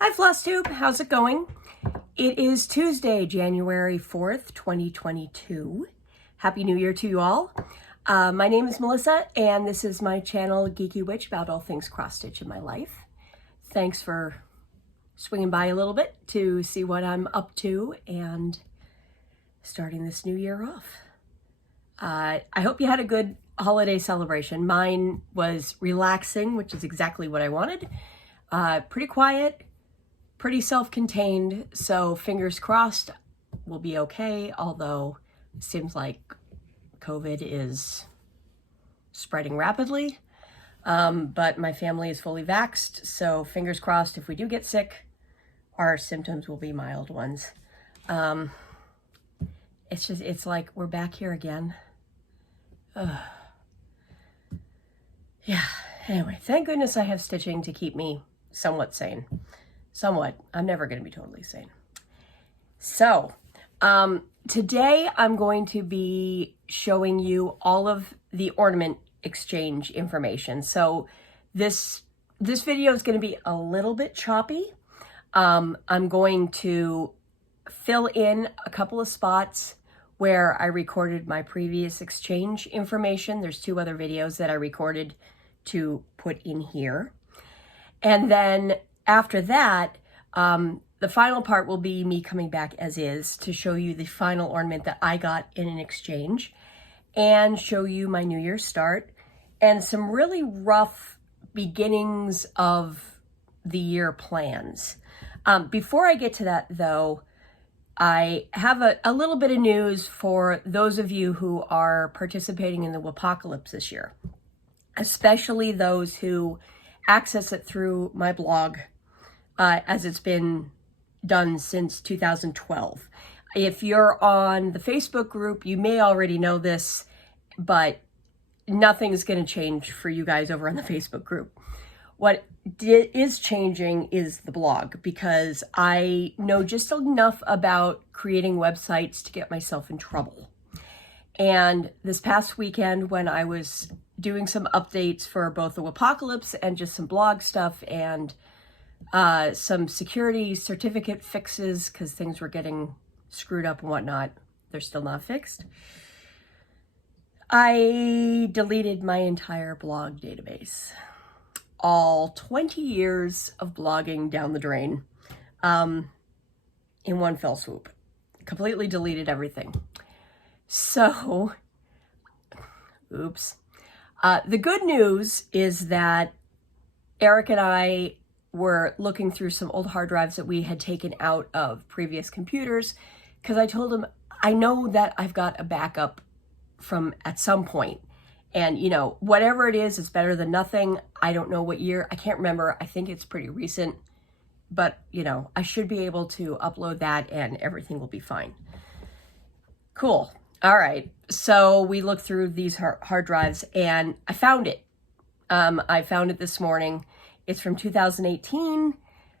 Hi FlossTube, how's it going? It is Tuesday, January 4th, 2022. Happy New Year to you all. My name is Melissa and this is my channel, Geeky Witch, about all things cross-stitch in my life. Thanks for swinging by a little bit to see what I'm up to and starting this new year off. I hope you had a good holiday celebration. Mine was relaxing, which is exactly what I wanted. Pretty quiet, pretty self-contained, so fingers crossed we'll be okay, although it seems like COVID is spreading rapidly. But my family is fully vaxxed, so fingers crossed if we do get sick, our symptoms will be mild ones. It's like we're back here again. Yeah, anyway, thank goodness I have stitching to keep me somewhat sane. Somewhat. I'm never going to be totally sane. So, today I'm going to be showing you all of the ornament exchange information. So this video is going to be a little bit choppy. I'm going to fill in a couple of spots where I recorded my previous exchange information. There's 2 other videos that I recorded to put in here. And then after that, the final part will be me coming back as is to show you the final ornament that I got in an exchange and show you my New Year's start and some really rough beginnings of the year plans. Before I get to that though, I have a little bit of news for those of you who are participating in the WIPocalypse this year, especially those who access it through my blog, as it's been done since 2012. If you're on the Facebook group, you may already know this, but nothing's going to change for you guys over on the Facebook group. What is changing is the blog, because I know just enough about creating websites to get myself in trouble. And this past weekend, when I was doing some updates for both the WIPocalypse and just some blog stuff and some security certificate fixes, because things were getting screwed up and whatnot, they're still not fixed, I deleted my entire blog database. All 20 years of blogging down the drain in one fell swoop. Completely deleted everything. So, oops. The good news is that Eric and I were looking through some old hard drives that we had taken out of previous computers, because I told him, I know that I've got a backup from at some point. And, you know, whatever it is, it's better than nothing. I don't know what year. I can't remember. I think it's pretty recent. But, you know, I should be able to upload that and everything will be fine. Cool. All right. So we looked through these hard drives and I found it. I found it this morning. It's from 2018.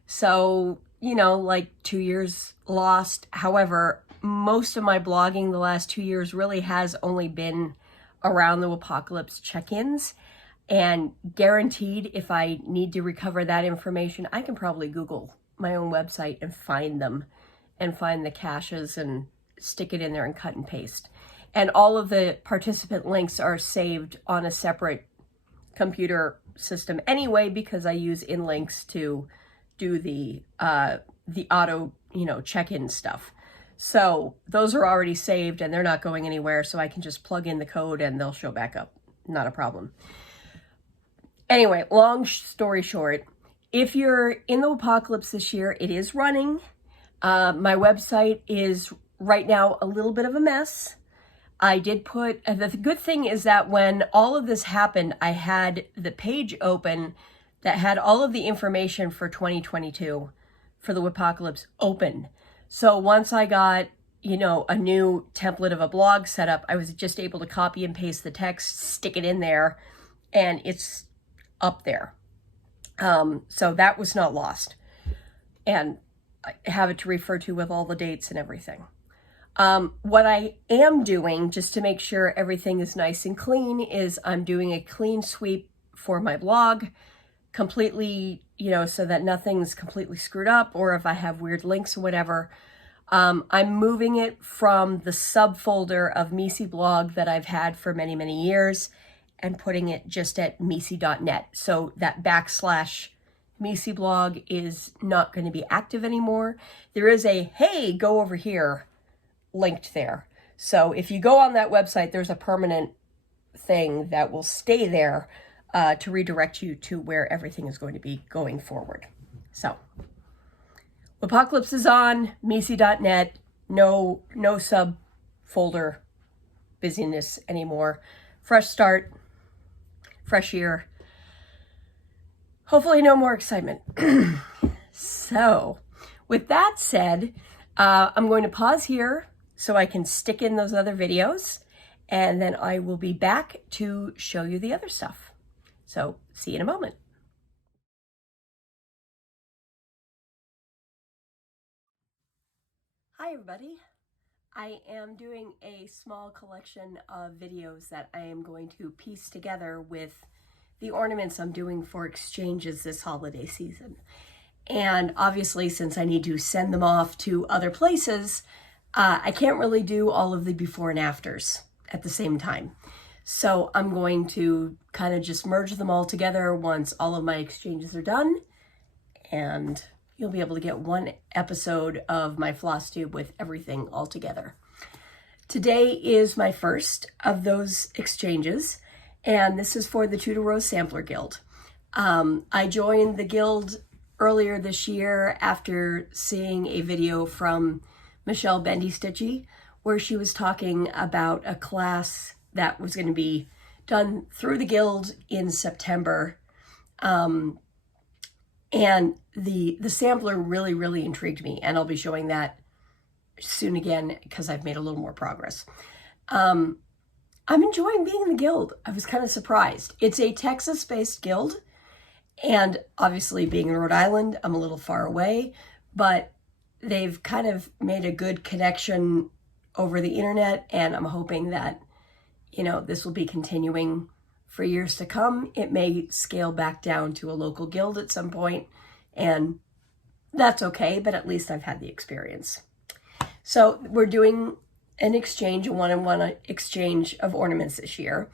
So, you know, like 2 years lost. However, most of my blogging the last 2 years really has only been around the WIPocalypse check-ins, and guaranteed if I need to recover that information, I can probably Google my own website and find them and find the caches and stick it in there and cut and paste. And all of the participant links are saved on a separate computer system anyway, because I use InLinks to do the auto, you know, check-in stuff. So those are already saved and they're not going anywhere, so I can just plug in the code and they'll show back up. Not a problem. Anyway, long story short, if you're in the WIPocalypse this year, it is running. My website is right now a little bit of a mess. I did put, the good thing is that when all of this happened, I had the page open that had all of the information for 2022 for the WIPocalypse open. So once I got, you know, a new template of a blog set up, I was just able to copy and paste the text, stick it in there, and it's up there. So that was not lost. And I have it to refer to with all the dates and everything. What I am doing, just to make sure everything is nice and clean, is I'm doing a clean sweep for my blog, completely, you know, so that nothing's completely screwed up, or if I have weird links or whatever. I'm moving it from the subfolder of Misi blog that I've had for many, many years and putting it just at misi.net. So that / Misi blog is not going to be active anymore. There is a, hey, go over here linked there. So if you go on that website, there's a permanent thing that will stay there to redirect you to where everything is going to be going forward. So WIPocalypse is on misi.net. No subfolder busyness anymore. Fresh start, fresh year. Hopefully no more excitement. So with that said, I'm going to pause here so I can stick in those other videos, and then I will be back to show you the other stuff. So see you in a moment. Hi everybody. I am doing a small collection of videos that I am going to piece together with the ornaments I'm doing for exchanges this holiday season. And obviously, since I need to send them off to other places, I can't really do all of the before and afters at the same time. So I'm going to kind of just merge them all together once all of my exchanges are done, and you'll be able to get one episode of my FlossTube with everything all together. Today is my first of those exchanges, and this is for the Tudor Sampler Guild. I joined the guild earlier this year after seeing a video from Michelle Bendy Stitchy, where she was talking about a class that was going to be done through the guild in September. And the sampler really intrigued me, and I'll be showing that soon again because I've made a little more progress. I'm enjoying being in the guild. I was kind of surprised. It's a Texas-based guild, and obviously being in Rhode Island, I'm a little far away, but they've kind of made a good connection over the internet, and I'm hoping that, you know, this will be continuing for years to come. It may scale back down to a local guild at some point, and that's okay, but at least I've had the experience. So we're doing an exchange, a one-on-one exchange of ornaments this year.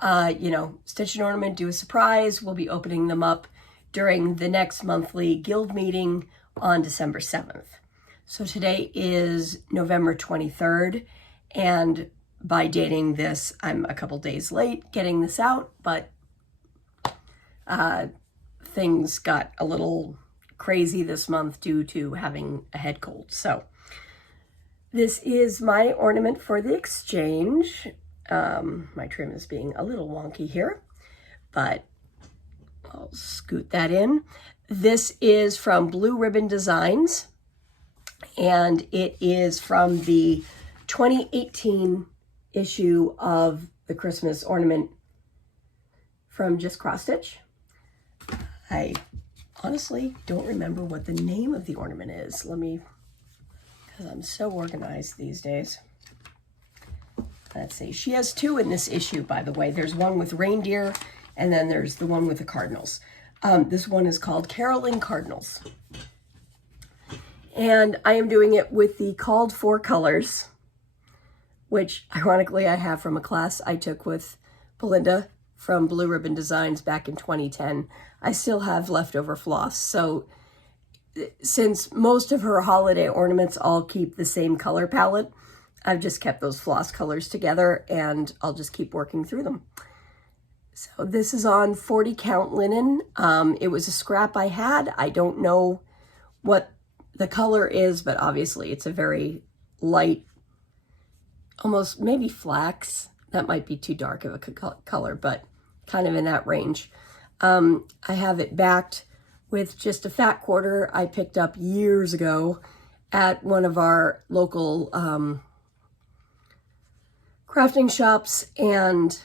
You know, Stitch an Ornament, do a surprise. We'll be opening them up during the next monthly guild meeting on December 7th. So today is November 23rd, and by dating this, I'm a couple days late getting this out, but things got a little crazy this month due to having a head cold. So this is my ornament for the exchange. My trim is being a little wonky here, but I'll scoot that in. This is from Blue Ribbon Designs, and it is from the 2018 issue of the Christmas ornament from Just Cross Stitch. I honestly don't remember what the name of the ornament is. Let me, because I'm so organized these days. Let's see. She has two in this issue, by the way. There's one with Reindeer, and then there's the one with the Cardinals. This one is called Caroling Cardinals. And I am doing it with the called for colors, which ironically I have from a class I took with Belinda from Blue Ribbon Designs back in 2010. I still have leftover floss. So since most of her holiday ornaments all keep the same color palette, I've just kept those floss colors together, and I'll just keep working through them. So this is on 40 count linen. It was a scrap I had. I don't know what the color is, but obviously it's a very light, almost maybe flax. That might be too dark of a color, but kind of in that range. I have it backed with just a fat quarter I picked up years ago at one of our local crafting shops, and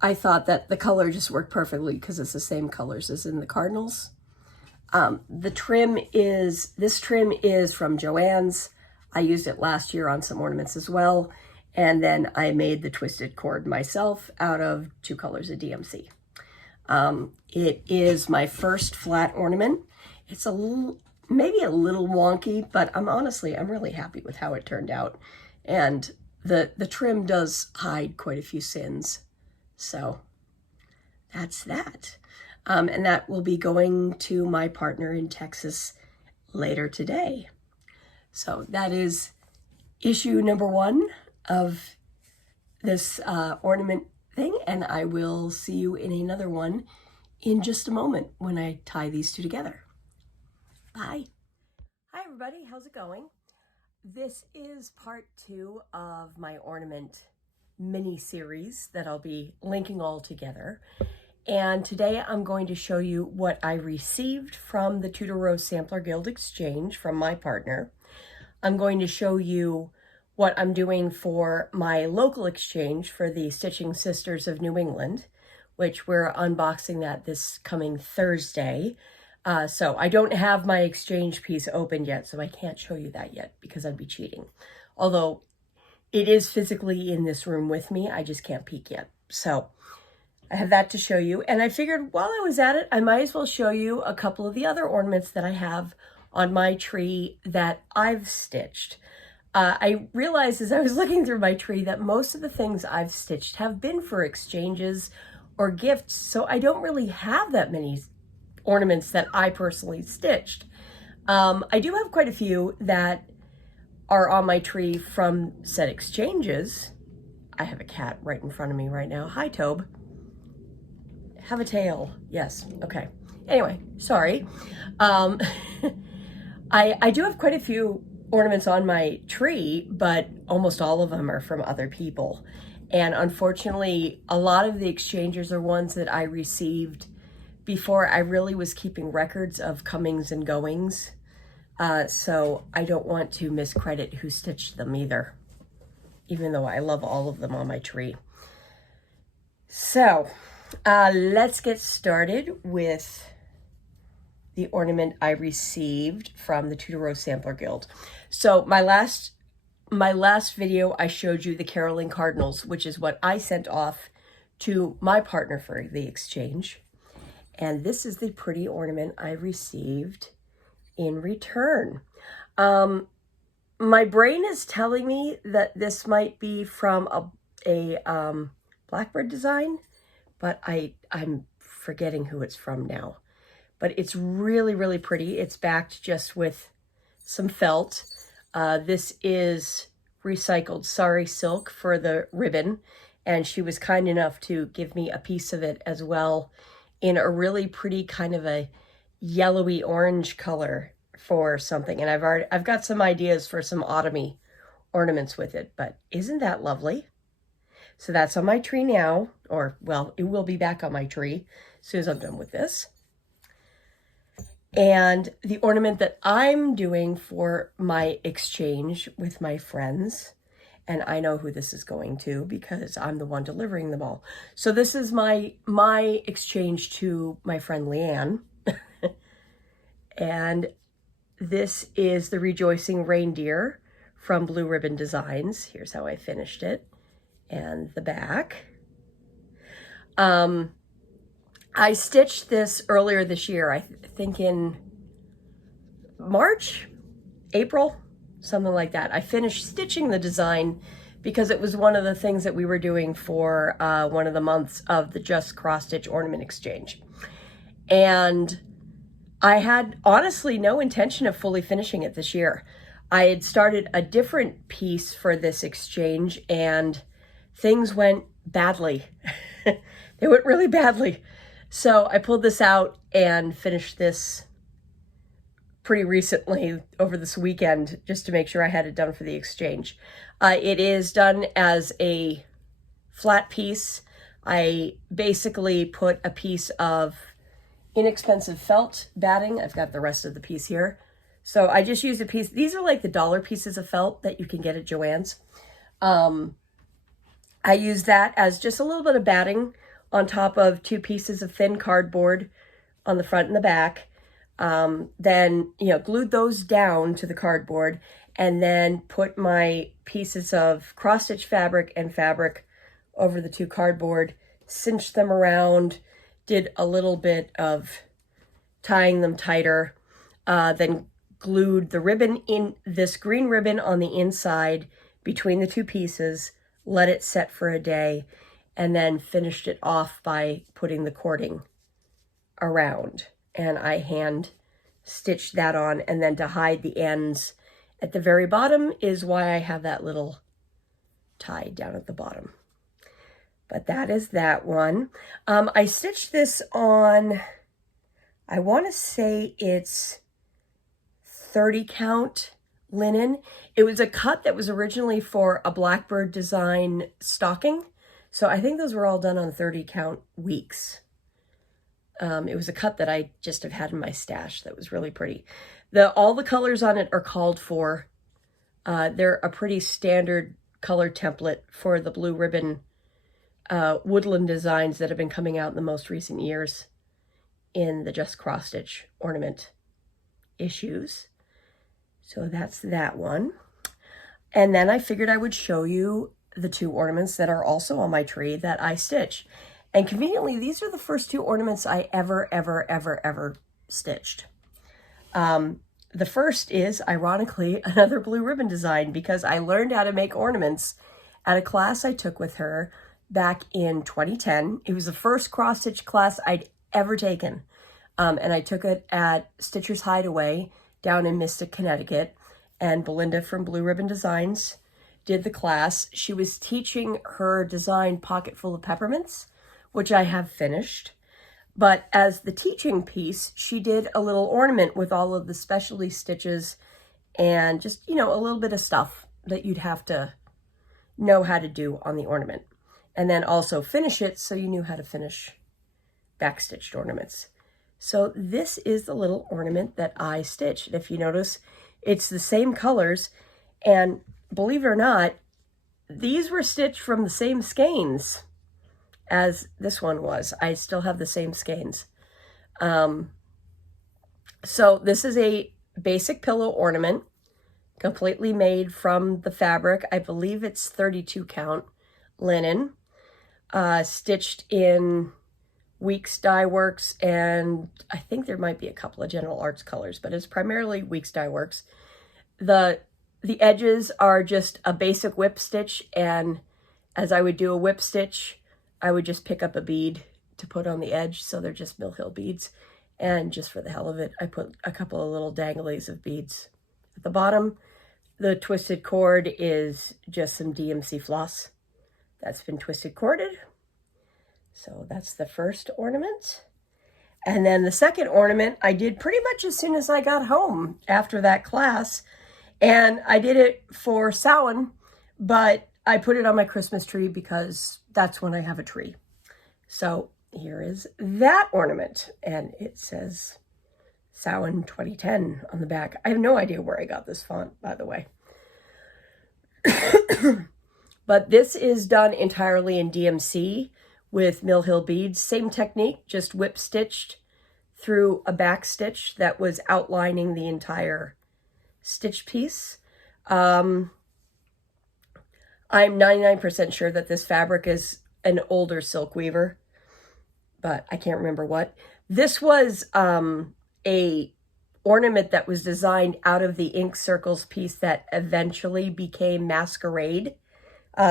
I thought that the color just worked perfectly because it's the same colors as in the Cardinals. This trim is from Joann's. I used it last year on some ornaments as well, and then I made the twisted cord myself out of 2 colors of DMC. It is my first flat ornament. It's maybe a little wonky, but I'm really happy with how it turned out. And the trim does hide quite a few sins. So that's that. And that will be going to my partner in Texas later today. So that is issue number 1 of this ornament thing, and I will see you in another one in just a moment when I tie these two together. Bye. Hi everybody, how's it going? This is part 2 of my ornament mini series that I'll be linking all together. And today I'm going to show you what I received from the Tudor Rose Sampler Guild Exchange from my partner. I'm going to show you what I'm doing for my local exchange for the Stitching Sisters of New England, which we're unboxing that this coming Thursday. So I don't have my exchange piece opened yet, so I can't show you that yet because I'd be cheating. Although it is physically in this room with me, I just can't peek yet. So I have that to show you. And I figured while I was at it, I might as well show you a couple of the other ornaments that I have on my tree that I've stitched. I realized as I was looking through my tree that most of the things I've stitched have been for exchanges or gifts, so I don't really have that many ornaments that I personally stitched. I do have quite a few that are on my tree from said exchanges. I have a cat right in front of me right now. Hi, Tobe. Have a tail. Yes. Okay. Anyway, sorry. I do have quite a few ornaments on my tree, but almost all of them are from other people. And unfortunately, a lot of the exchanges are ones that I received before I really was keeping records of comings and goings. So I don't want to miscredit who stitched them either, even though I love all of them on my tree. So let's get started with the ornament I received from the Tudor Rose Sampler Guild. So my last video, I showed you the caroling Cardinals, which is what I sent off to my partner for the exchange. And this is the pretty ornament I received in return. My brain is telling me that this might be from a Blackbird design, but I'm forgetting who it's from now. But it's really, really pretty. It's backed just with some felt. This is recycled sari silk for the ribbon, and she was kind enough to give me a piece of it as well in a really pretty kind of a yellowy orange color for something. And I've got some ideas for some autumny ornaments with it, but isn't that lovely? So that's on my tree now, or well, it will be back on my tree as soon as I'm done with this. And the ornament that I'm doing for my exchange with my friends, and I know who this is going to because I'm the one delivering them all. So this is my exchange to my friend Leanne. And this is the Rejoicing Reindeer from Blue Ribbon Designs. Here's how I finished it. And the back. I stitched this earlier this year, I think in March, April, something like that. I finished stitching the design because it was one of the things that we were doing for one of the months of the Just Cross Stitch Ornament Exchange. And I had honestly no intention of fully finishing it this year. I had started a different piece for this exchange and things went badly. They went really badly. So I pulled this out and finished this pretty recently over this weekend just to make sure I had it done for the exchange. It is done as a flat piece. I basically put a piece of inexpensive felt batting. I've got the rest of the piece here. So I just used a piece. These are like the dollar pieces of felt that you can get at Joann's. I used that as just a little bit of batting on top of 2 pieces of thin cardboard on the front and the back. Then, glued those down to the cardboard and then put my pieces of cross-stitch fabric and fabric over the 2 cardboard, cinched them around, did a little bit of tying them tighter, then glued the ribbon in, this green ribbon on the inside between the two pieces, let it set for a day, and then finished it off by putting the cording around. And I hand stitched that on, and then to hide the ends at the very bottom is why I have that little tie down at the bottom. But that is that one. I stitched this on, I want to say it's 30 count linen. It was a cut that was originally for a Blackbird design stocking. So I think those were all done on 30 count weeks. It was a cut that I just have had in my stash that was really pretty. All the colors on it are called for. They're a pretty standard color template for the blue ribbon woodland designs that have been coming out in the most recent years in the Just Cross Stitch ornament issues. So that's that one. And then I figured I would show you the two ornaments that are also on my tree that I stitch. And conveniently, these are the first two ornaments I ever stitched. The first is, ironically, another blue ribbon design, because I learned how to make ornaments at a class I took with her back in 2010. It was the first cross-stitch class I'd ever taken. And I took it at Stitcher's Hideaway down in Mystic, Connecticut. And Belinda from Blue Ribbon Designs did the class. She was teaching her design Pocket Full of Peppermints, which I have finished. But as the teaching piece, she did a little ornament with all of the specialty stitches and just, you know, a little bit of stuff that you'd have to know how to do on the ornament. And then also finish it so you knew how to finish backstitched ornaments. So this is the little ornament that I stitched. And if you notice, it's the same colors. And believe it or not, these were stitched from the same skeins as this one was. I still have the same skeins. So this is a basic pillow ornament, completely made from the fabric. I believe it's 32 count linen, stitched in Weeks Dye Works, and I think there might be a couple of General Arts colors, but it's primarily Weeks Dye Works. The edges are just a basic whip stitch, and as I would do a whip stitch, I would just pick up a bead to put on the edge, so they're just Mill Hill beads. And just for the hell of it, I put a couple of little danglies of beads at the bottom. The twisted cord is just some DMC floss that's been twisted corded. So that's the first ornament. And then the second ornament I did pretty much as soon as I got home after that class. And I did it for Samhain, but I put it on my Christmas tree because that's when I have a tree. So here is that ornament, and it says Samhain 2010 on the back. I have no idea where I got this font, by the way. But this is done entirely in DMC with Mill Hill beads. Same technique, just whip stitched through a back stitch that was outlining the entire stitch piece. I'm 99% sure that this fabric is an older silk weaver, but I can't remember what. This was a ornament that was designed out of the Ink Circles piece that eventually became Masquerade.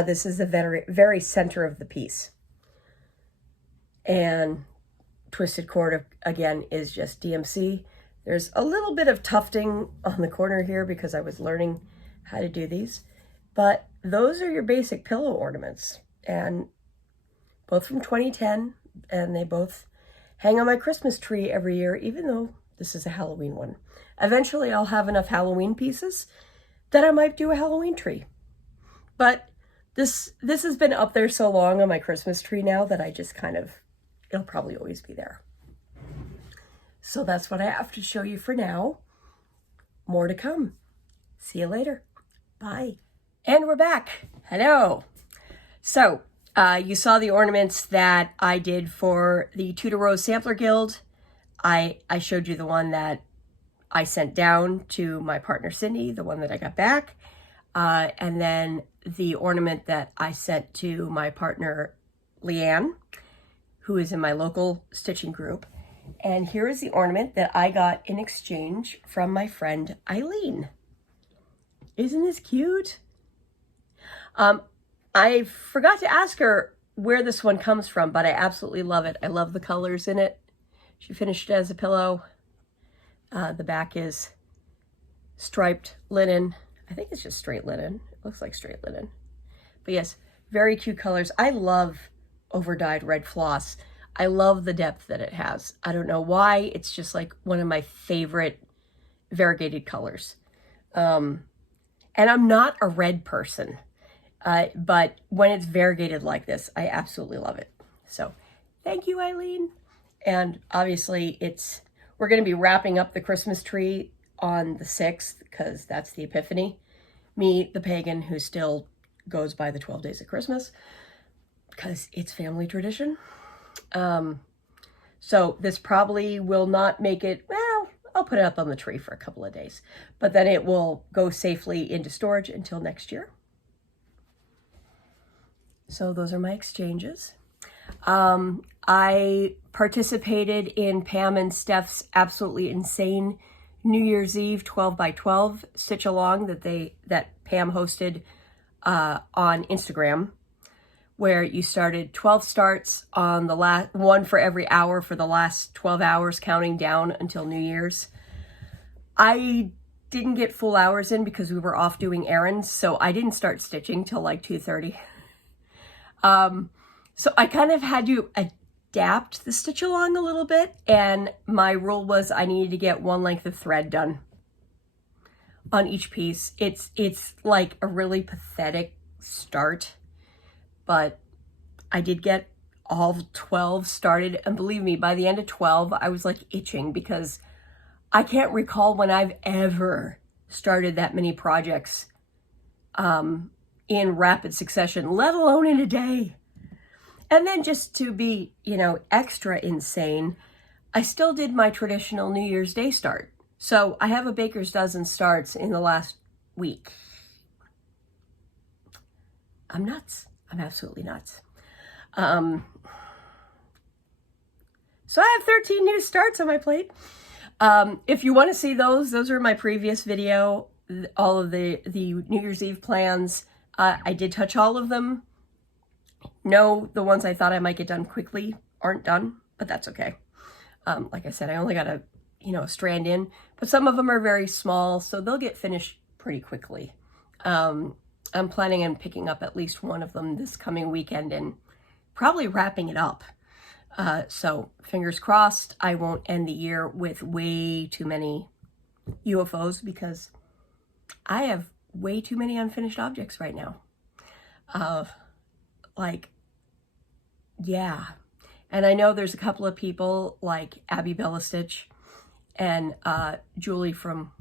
This is the very center of the piece. And twisted cord, again, is just DMC. There's a little bit of tufting on the corner here because I was learning how to do these. But those are your basic pillow ornaments, and both from 2010, and they both hang on my Christmas tree every year, even though this is a Halloween one. Eventually, I'll have enough Halloween pieces that I might do a Halloween tree. But this has been up there so long on my Christmas tree now that I just kind of, it'll probably always be there. So that's what I have to show you for now. More to come. See you later. Bye. And we're back. Hello. So you saw the ornaments that I did for the Tudor Rose Sampler Guild. I showed you the one that I sent down to my partner Cindy, the one that I got back, and then the ornament that I sent to my partner Leanne, who is in my local stitching group. And here is the ornament that I got in exchange from my friend Eileen. Isn't this cute? I forgot to ask her where this one comes from, but I absolutely love it. I love the colors in it. She finished it as a pillow. The back is striped linen. I think it's just straight linen. It looks like straight linen. But yes, very cute colors. I love overdyed red floss. I love the depth that it has. I don't know why. It's just like one of my favorite variegated colors. And I'm not a red person. But when it's variegated like this, I absolutely love it. So thank you, Eileen. And obviously we're going to be wrapping up the Christmas tree on the 6th because that's the Epiphany. Me, the pagan, who still goes by the 12 days of Christmas because it's family tradition. So this probably will not make it, well, I'll put it up on the tree for a couple of days, but then it will go safely into storage until next year. So those are my exchanges. I participated in Pam and Steph's absolutely insane New Year's Eve 12 by 12 stitch along that Pam hosted on Instagram, where you started 12 starts on the last one for every hour for the last 12 hours, counting down until New Year's. I didn't get full hours in because we were off doing errands, so I didn't start stitching till like 2:30. So I kind of had to adapt the stitch along a little bit, and my rule was I needed to get one length of thread done on each piece. It's like a really pathetic start, but I did get all 12 started, and believe me, by the end of 12, I was like itching because I can't recall when I've ever started that many projects in rapid succession, let alone in a day. And then just to be, extra insane, I still did my traditional New Year's Day start. So I have a baker's dozen starts in the last week. I'm nuts. I'm absolutely nuts. So I have 13 new starts on my plate. If you want to see those are my previous video, all of the New Year's Eve plans. I did touch all of them. No, the ones I thought I might get done quickly aren't done, but that's okay. Like I said, I only got a strand in, but some of them are very small, so they'll get finished pretty quickly. I'm planning on picking up at least one of them this coming weekend and probably wrapping it up. So fingers crossed I won't end the year with way too many UFOs because I have way too many unfinished objects right now. Yeah. And I know there's a couple of people like Abby Bella Stitch and Julie from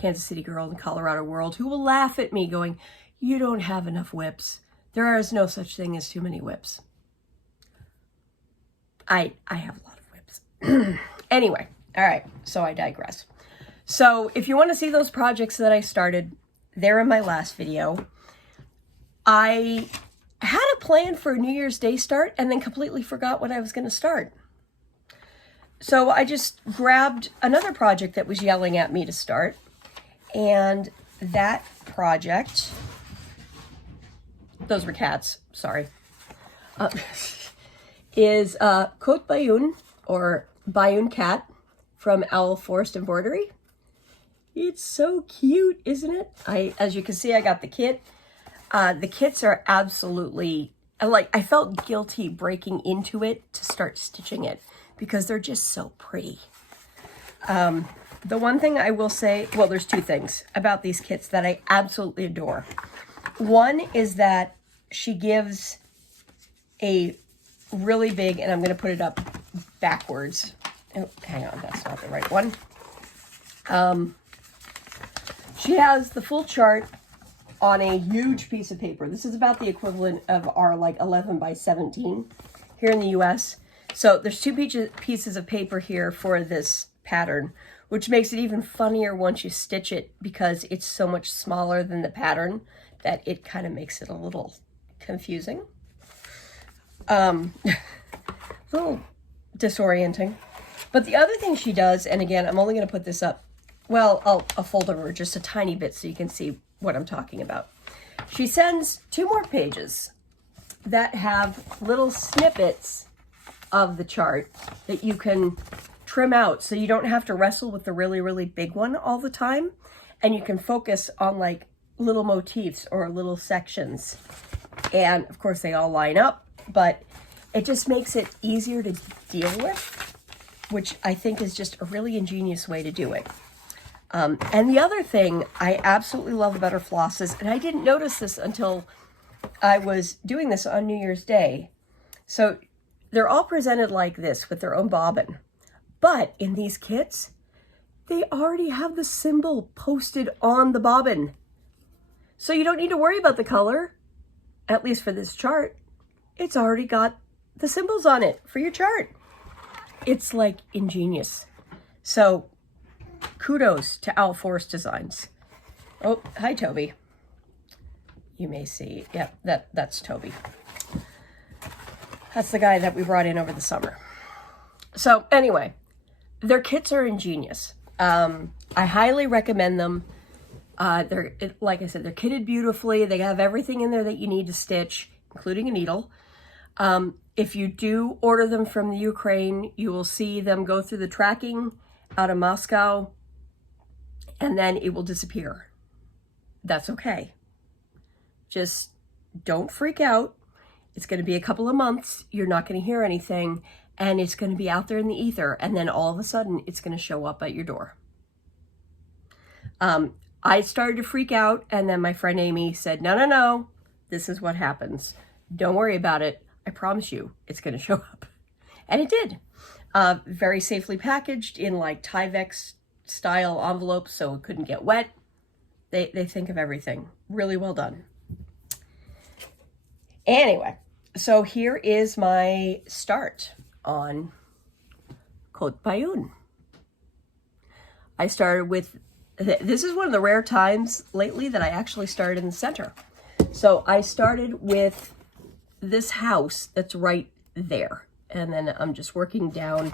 Kansas City Girl and Colorado World who will laugh at me going, you don't have enough whips. There is no such thing as too many whips. I have a lot of whips. Anyway, all right, so I digress. So if you want to see those projects that I started, they're in my last video. I had a plan for a New Year's Day start and then completely forgot what I was going to start. So I just grabbed another project that was yelling at me to start. And that project, those were cats, sorry, is Cote Bayoun, or Bayoun Cat from Owl Forest Embroidery. It's so cute, isn't it? As you can see, I got the kit. The kits are absolutely, I felt guilty breaking into it to start stitching it because they're just so pretty. The one thing I will say, well, there's two things about these kits that I absolutely adore. One is that she gives a really big, and I'm going to put it up backwards. Oh, hang on, that's not the right one. She has the full chart on a huge piece of paper. This is about the equivalent of our 11 by 17 here in the US. So there's two pieces of paper here for this pattern, which makes it even funnier once you stitch it because it's so much smaller than the pattern that it kind of makes it a little confusing. a little disorienting. But the other thing she does, and again, I'm only going to put this up, well, I'll fold over just a tiny bit so you can see what I'm talking about. She sends 2 more pages that have little snippets of the chart that you can trim out so you don't have to wrestle with the really, really big one all the time. And you can focus on like little motifs or little sections. And of course they all line up, but it just makes it easier to deal with, which I think is just a really ingenious way to do it. And the other thing I absolutely love about her flosses, and I didn't notice this until I was doing this on New Year's Day. So they're all presented like this with their own bobbin. But in these kits, they already have the symbol posted on the bobbin. So you don't need to worry about the color, at least for this chart. It's already got the symbols on it for your chart. It's like ingenious. So kudos to Owl Forest Designs. Oh, hi, Toby. You may see, yep, that's Toby. That's the guy that we brought in over the summer. So anyway, their kits are ingenious. I highly recommend them. They're, like I said, they're kitted beautifully. They have everything in there that you need to stitch, including a needle. If you do order them from the Ukraine, you will see them go through the tracking out of Moscow, and then it will disappear. That's okay. Just don't freak out. It's going to be a couple of months. You're not going to hear anything, and it's going to be out there in the ether, and then all of a sudden it's going to show up at your door. I started to freak out, and then my friend Amy said, no, this is what happens. Don't worry about it. I promise you it's going to show up. And it did. Very safely packaged in like Tyvek style envelopes so it couldn't get wet. They think of everything. Really well done. Anyway, so here is my start on Côte Bayonne. I started with, this is one of the rare times lately that I actually started in the center. So I started with this house that's right there. And then I'm just working down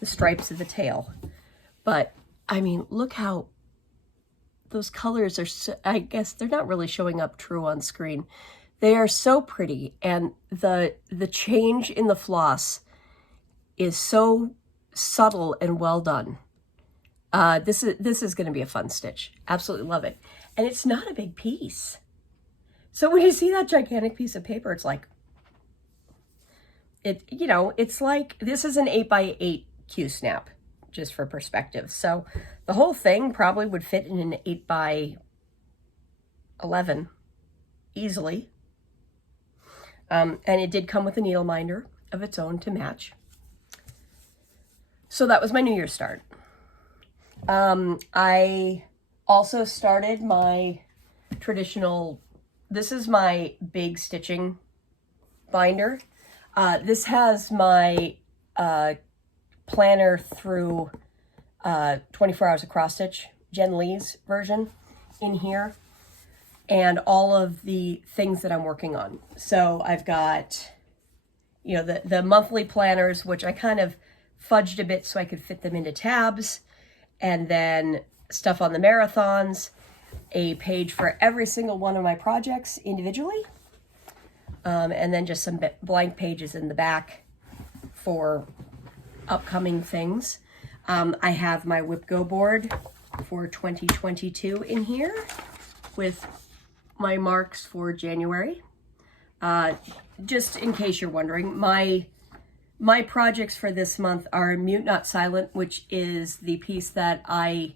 the stripes of the tail. But I mean, look how those colors are, so, I guess they're not really showing up true on screen. They are so pretty, and the change in the floss is so subtle and well done. This is going to be a fun stitch. Absolutely love it. And it's not a big piece. So when you see that gigantic piece of paper, it's like, it's like, this is an 8x8 Q-snap, just for perspective. So the whole thing probably would fit in an 8x11 easily. And it did come with a needle minder of its own to match. So that was my New Year's start. I also started my traditional, this is my big stitching binder. This has my planner through 24 hours of cross stitch, Jen Lee's version in here, and all of the things that I'm working on. So I've got, the monthly planners, which I kind of fudged a bit so I could fit them into tabs, and then stuff on the marathons, a page for every single one of my projects individually, and then just some blank pages in the back for upcoming things. I have my WIPGO board for 2022 in here with my marks for January. Just in case you're wondering, my projects for this month are Mute Not Silent, which is the piece that I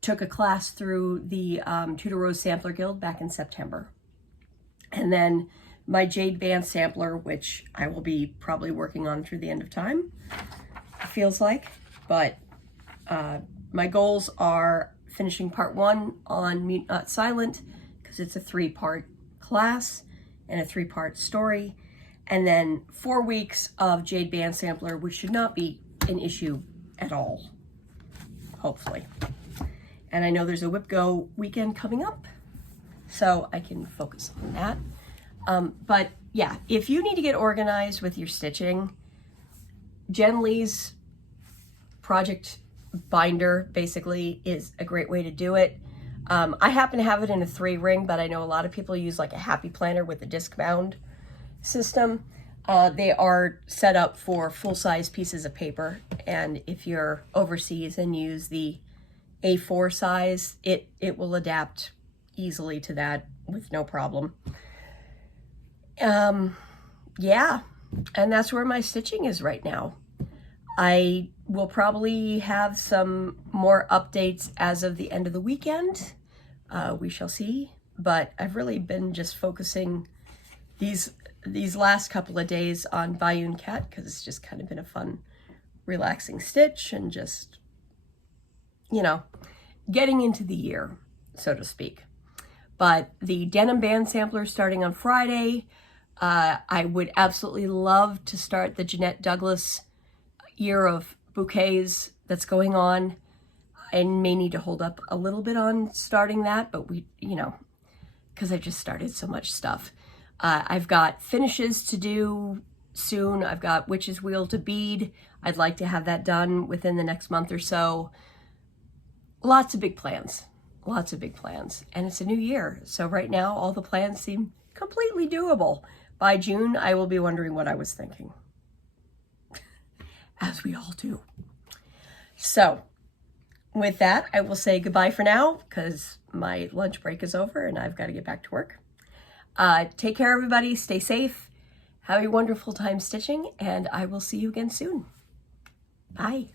took a class through the Tudor Rose Sampler Guild back in September. And then my Jade Band Sampler, which I will be probably working on through the end of time, it feels like. But my goals are finishing part 1 on Mute Not Silent, because it's a 3-part class and a 3-part story. And then 4 weeks of Jade Band Sampler, which should not be an issue at all, hopefully. And I know there's a WIPGO weekend coming up, so I can focus on that. But yeah, if you need to get organized with your stitching, Jen Lee's project binder basically is a great way to do it. I happen to have it in a 3-ring, but I know a lot of people use like a happy planner with a disc bound system. They are set up for full-size pieces of paper, and if you're overseas and use the A4 size, it will adapt easily to that with no problem. Yeah, and that's where my stitching is right now. I will probably have some more updates as of the end of the weekend. We shall see, but I've really been just focusing these last couple of days on Bayou Cat because it's just kind of been a fun, relaxing stitch and just, you know, getting into the year, so to speak. But the denim band sampler is starting on Friday. I would absolutely love to start the Jeanette Douglas year of bouquets that's going on. I may need to hold up a little bit on starting that, but we, you know, because I just started so much stuff. I've got finishes to do soon. I've got Witch's Wheel to bead. I'd like to have that done within the next month or so. Lots of big plans. Lots of big plans. And it's a new year. So right now, all the plans seem completely doable. By June, I will be wondering what I was thinking. As we all do. So, with that, I will say goodbye for now because my lunch break is over and I've got to get back to work. Take care, everybody. Stay safe. Have a wonderful time stitching, and I will see you again soon. Bye.